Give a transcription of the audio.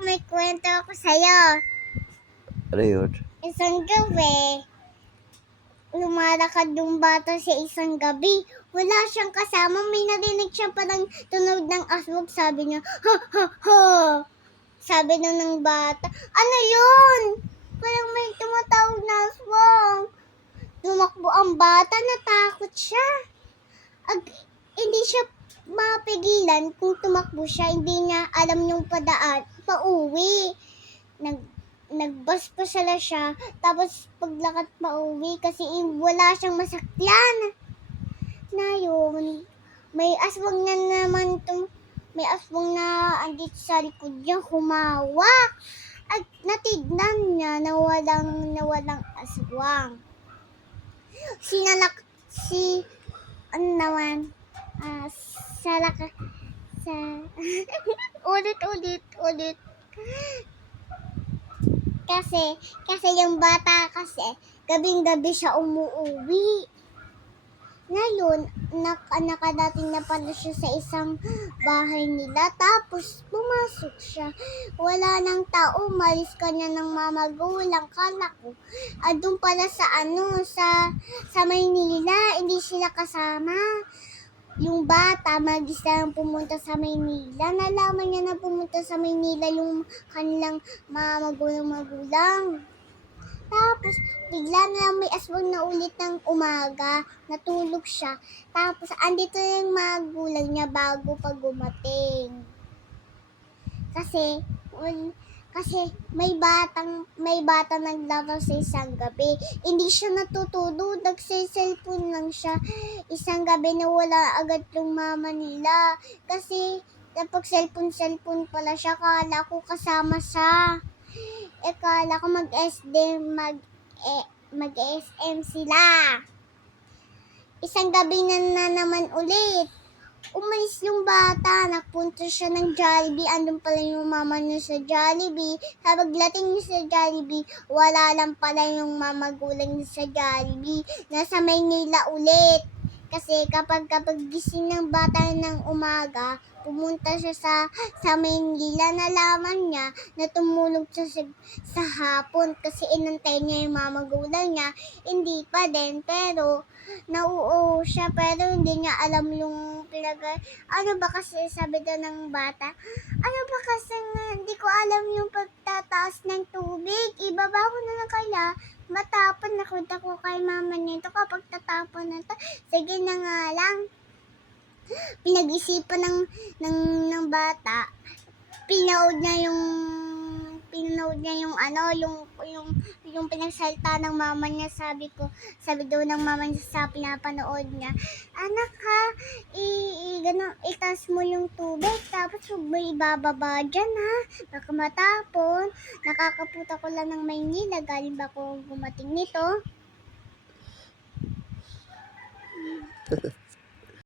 may kwento ako sa'yo. Ano yun? Isang gabi, lumalakad yung bata sa isang gabi. Wala siyang kasama. May narinig siya parang tunog ng aswang. Sabi niya, ha, ha, ha. Sabi ng bata, ano yun? Parang may tumatawag na aswang. Tumakbo ang bata, natakot siya. Hindi siya mapigilan kung tumakbo siya. Hindi niya alam yung padaan, pauwi. Nagbasbasala siya, tapos paglakad pa uwi kasi wala siyang masakyan. Na yun, may aswang na naman may aswang na andito sa likod niya, humawak. At natignan niya na walang aswang. Ano naman, ulit. Kasi yung bata kasi, gabing-gabi siya umuwi. Ngayon, nakadating na pala siya sa isang bahay nila, tapos pumasok siya. Wala nang tao, malis ka na ng mamagulang, kala ko. Doon pala sa Maynila, hindi sila kasama. Yung bata, mag-isa lang pumunta sa Maynila. Nalaman niya na pumunta sa Maynila yung kanilang magulang. Tapos, bigla na lang may aswang na ulit ng umaga. Natulog siya. Tapos, andito na yung magulang niya bago pa gumating. Kasi may batang naglaro sa isang gabi. Hindi siya natutulog, nagse-cellphone lang siya. Isang gabi na wala agad yung mama nila. Kasi napag cellphone pala siya, kala ko kasama siya. Kala ko mag-SM sila. Isang gabi na naman ulit. Umalis yung bata, nagpunta siya ng Jollibee. Andun pala yung mama niya sa Jollibee. Pagdating niya sa Jollibee, wala lang pala yung mamagulang niya sa Jollibee. Nasa Maynila ulit. Kasi kapag gising ng bata ng umaga, pumunta siya sa Maynila, nalaman niya na tumulog siya sa hapon kasi inantay niya yung mamagulang niya. Hindi pa din, pero nauuo siya, pero hindi niya alam yung ano ba kasi sabi daw ng bata? Ano ba kasi hindi ko alam yung pagtataas ng tubig. Ibaba ko na lang kaya matapon. Nakunta ko kay mama nito kapag tatapon na to. Sige na nga lang. Pinag-isipan ng bata. Pinood niya yung pinagsalita ng mama niya. Sabi daw ng mama niya sa pinapanood niya, anak ha, itaas mo yung tubig, tapos huwag mo ibababa dyan ha, baka matapon. Nakakaputa ko lang ng Maynila, galing ba ko gumating nito?